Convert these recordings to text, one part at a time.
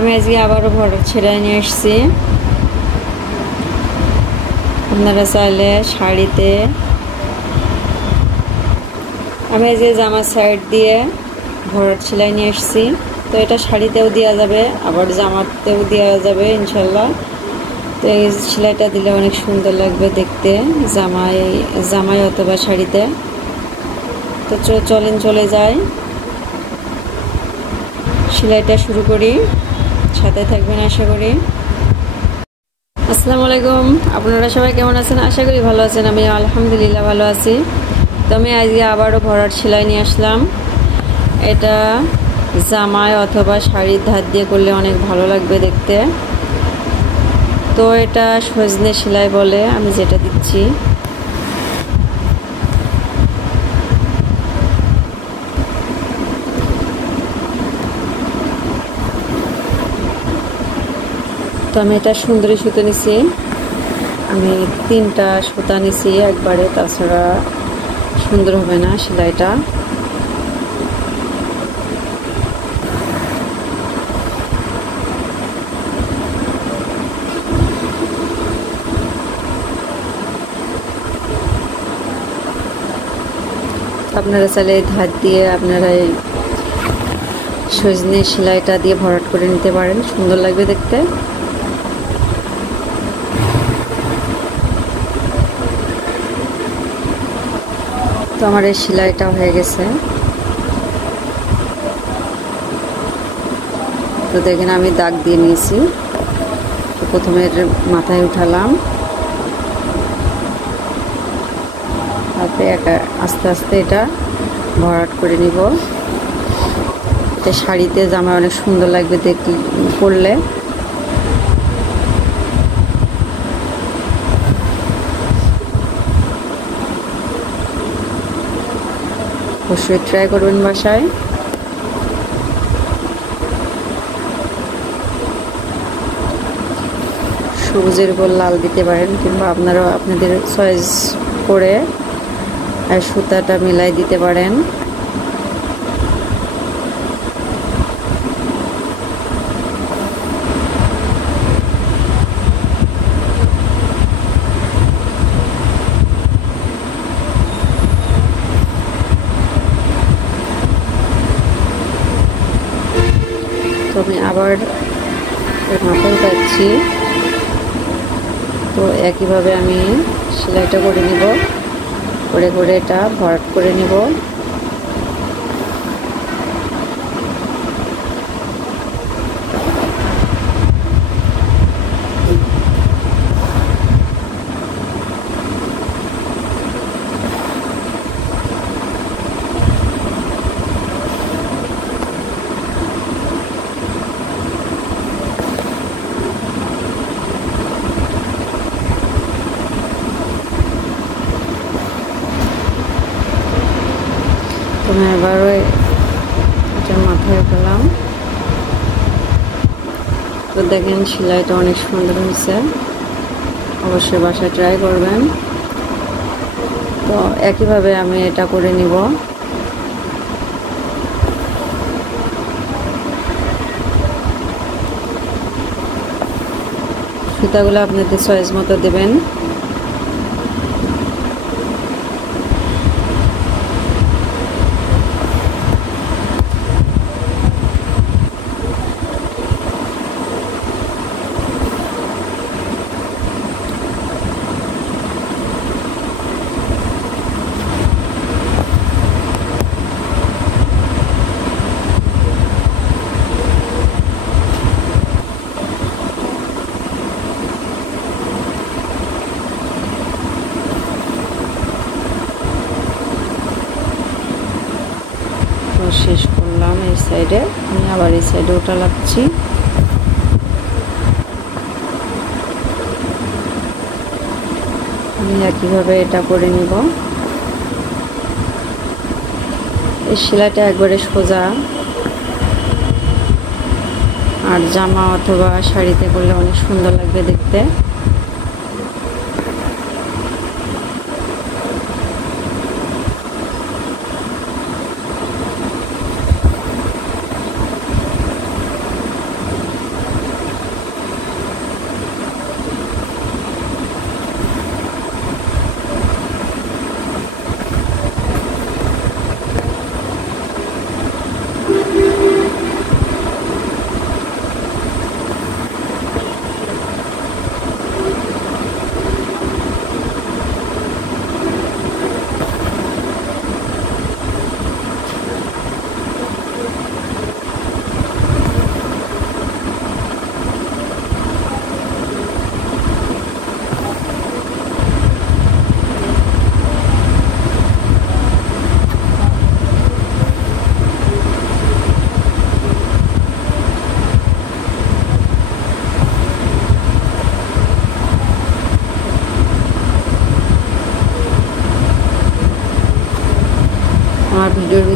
আমি আজকে আবারও ভরাট ছেড়ে নিয়ে এসেছি। আপনারা চাইলে শাড়িতে, আমি আজকে জামার সাইড দিয়ে ভরাট সেলাই নিয়ে এসেছি। তো এটা শাড়িতেও দেওয়া যাবে, আবার জামাতেও দেওয়া যাবে ইনশাল্লাহ। তো এই সেলাইটা দিলে অনেক সুন্দর লাগবে দেখতে জামায় অথবা শাড়িতে। তো চলেন চলে যাই, সেলাইটা শুরু করি। সাথে থাকবেন আশা করি। আসসালামু আলাইকুম, আপনারা সবাই কেমন আছেন? আশা করি ভালো আছেন। আমি আলহামদুলিল্লাহ ভালো আছি। তো আমি আজকে আবারও ভরাট সেলাই নিয়ে আসলাম। এটা জামায় অথবা শাড়ির ধার দিয়ে করলে অনেক ভালো লাগবে দেখতে। তো এটা সজনে সেলাই বলে, আমি যেটা দিচ্ছি। তো আমি এটা সুন্দরী সুতো নিছি, আমি 3টা সুতা নিছি একবারে, তাছাড়া সুন্দর হবে না সেলাইটা। আপনারা চাইলে ধার দিয়ে আপনারা এই সজনে সেলাইটা দিয়ে ভরাট করে নিতে পারেন, সুন্দর লাগবে দেখতে। তো আমার এই সেলাইটা হয়ে গেছে। তো দেখেন আমি দাগ দিয়ে নিয়েছি। তো প্রথমে মাথায় উঠালাম, তারপরে আস্তে আস্তে এটা ভরাট করে নিব। এটা শাড়িতে জামা অনেক সুন্দর লাগবে দেখতে পরলে। অবশ্যই ট্রাই করবেন বাসায়। সবুজের উপর লাল দিতে পারেন, কিংবা আপনারা আপনাদের চয়েস করে সুতাটা মিলাই দিতে পারেন। তো আমি আবার মাথা উঠাচ্ছি। তো একইভাবে আমি সেলাইটা করে নিব, করে করে এটা ভরাট করে নিব। আমি আবারও এটা মাথায় পেলাম। তো দেখেন সেলাইটা অনেক সুন্দর হয়েছে, অবশ্যই বাসায় ট্রাই করবেন। তো একইভাবে আমি এটা করে নিব। সুতাগুলো আপনাদের চয়েস মতো দেবেন। শেষ করলাম এই সাইডে, আমি আবার এই সাইডে ওটা লাগছি। আমি একইভাবে এটা করে নিব। এই সেলাইটা একবারে সোজা, আর জামা অথবা শাড়িতে করলে অনেক সুন্দর লাগবে দেখতে।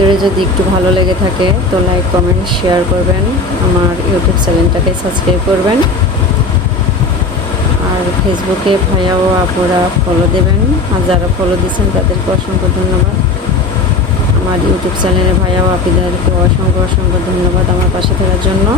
ভিতরে যদি একটু ভালো লেগে থাকে তো লাইক কমেন্ট শেয়ার করবেন, আমার ইউটিউব চ্যানেলটাকে সাবস্ক্রাইব করবেন, আর ফেসবুকে ভাইয়া ও আপুরা ফলো দেবেন। আর যারা ফলো দিচ্ছেন তাদেরকে অসংখ্য ধন্যবাদ। আমার ইউটিউব চ্যানেলে ভাইয়া ও আপিদেরকে অসংখ্য অসংখ্য ধন্যবাদ আমার পাশে থাকার জন্য।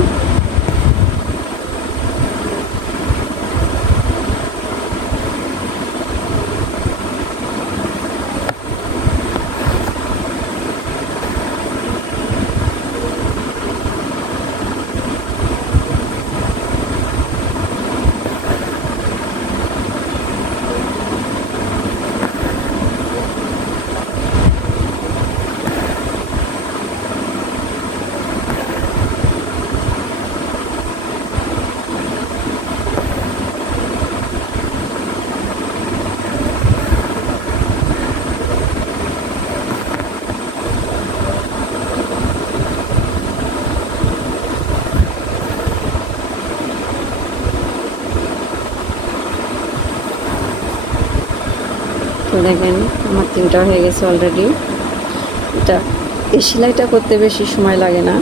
তো দেখেন আমার 3টা হয়ে গেছে অলরেডি। এই সেলাইটা করতে বেশি সময় লাগে না।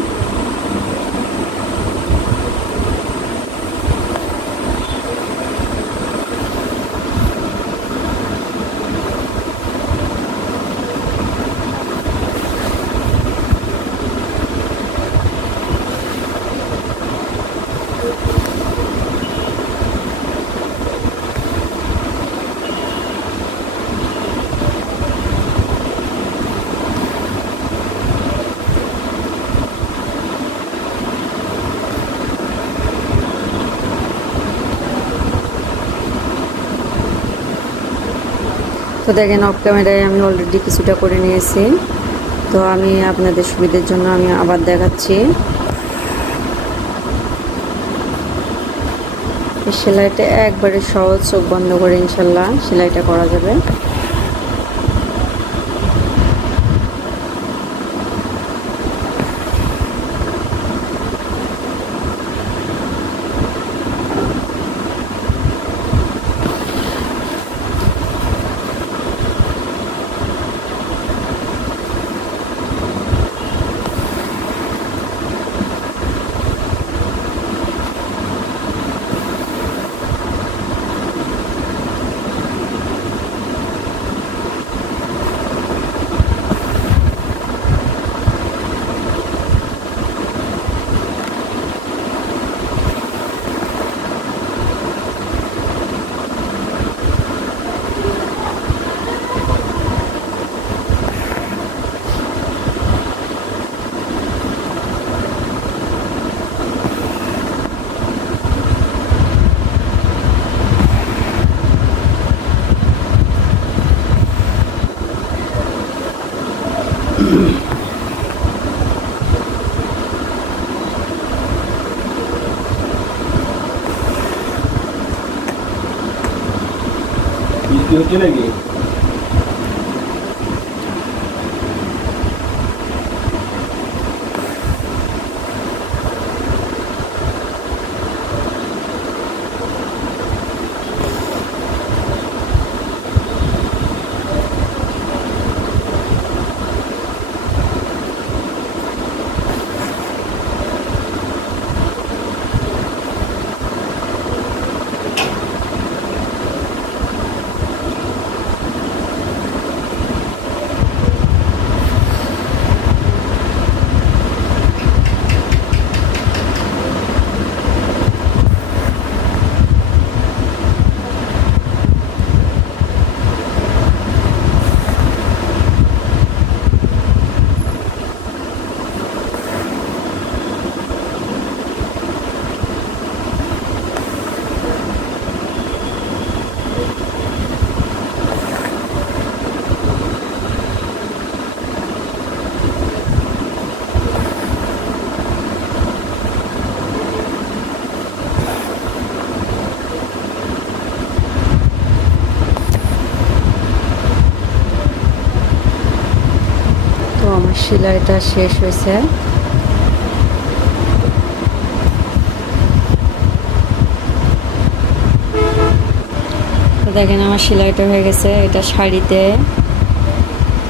তো দেখেন অফ ক্যামেরায় আমি অলরেডি কিছুটা করে নিয়েছি। তো আমি আপনাদের সুবিধার জন্য আমি আবার দেখাচ্ছি। এই সেলাইটা একবারে সহজ, চোখ বন্ধ করে ইনশাল্লাহ সেলাইটা করা যাবে। হচ্ছে নাকি? আমার সেলাইটা শেষ হয়েছে। তো দেখেন আমার সেলাইটা হয়ে গেছে। এটা শাড়িতে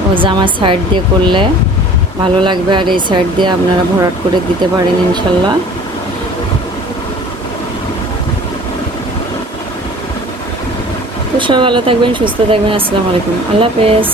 ও জামা সাইড দিয়ে করলে ভালো লাগবে। আর এই সাইড দিয়ে আপনারা ভরাট করে দিতে পারেন ইনশাল্লাহ। তো সবাই ভালো থাকবেন, সুস্থ থাকবেন। আসসালামু আলাইকুম, আল্লাহ হাফেজ।